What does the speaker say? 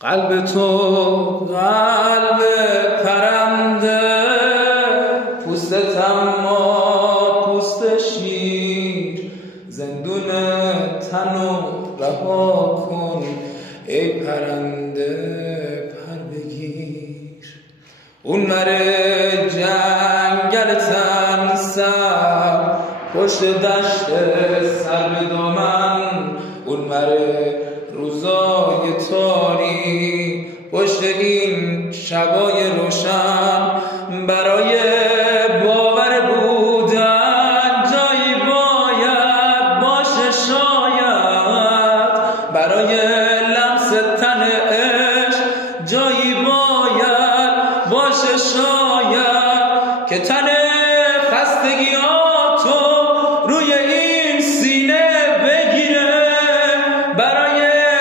قلب تو قلب پرنده، پوستت اما پوست شیر. زندون تنو رها کن ای پرنده، پر بگیر. اون مره جنگل تن سر، پشت دشت سر به دامن. اون مره روزای تاری، پشت این شبای روشن. برای باور بودن جایی باید باشه شاید، برای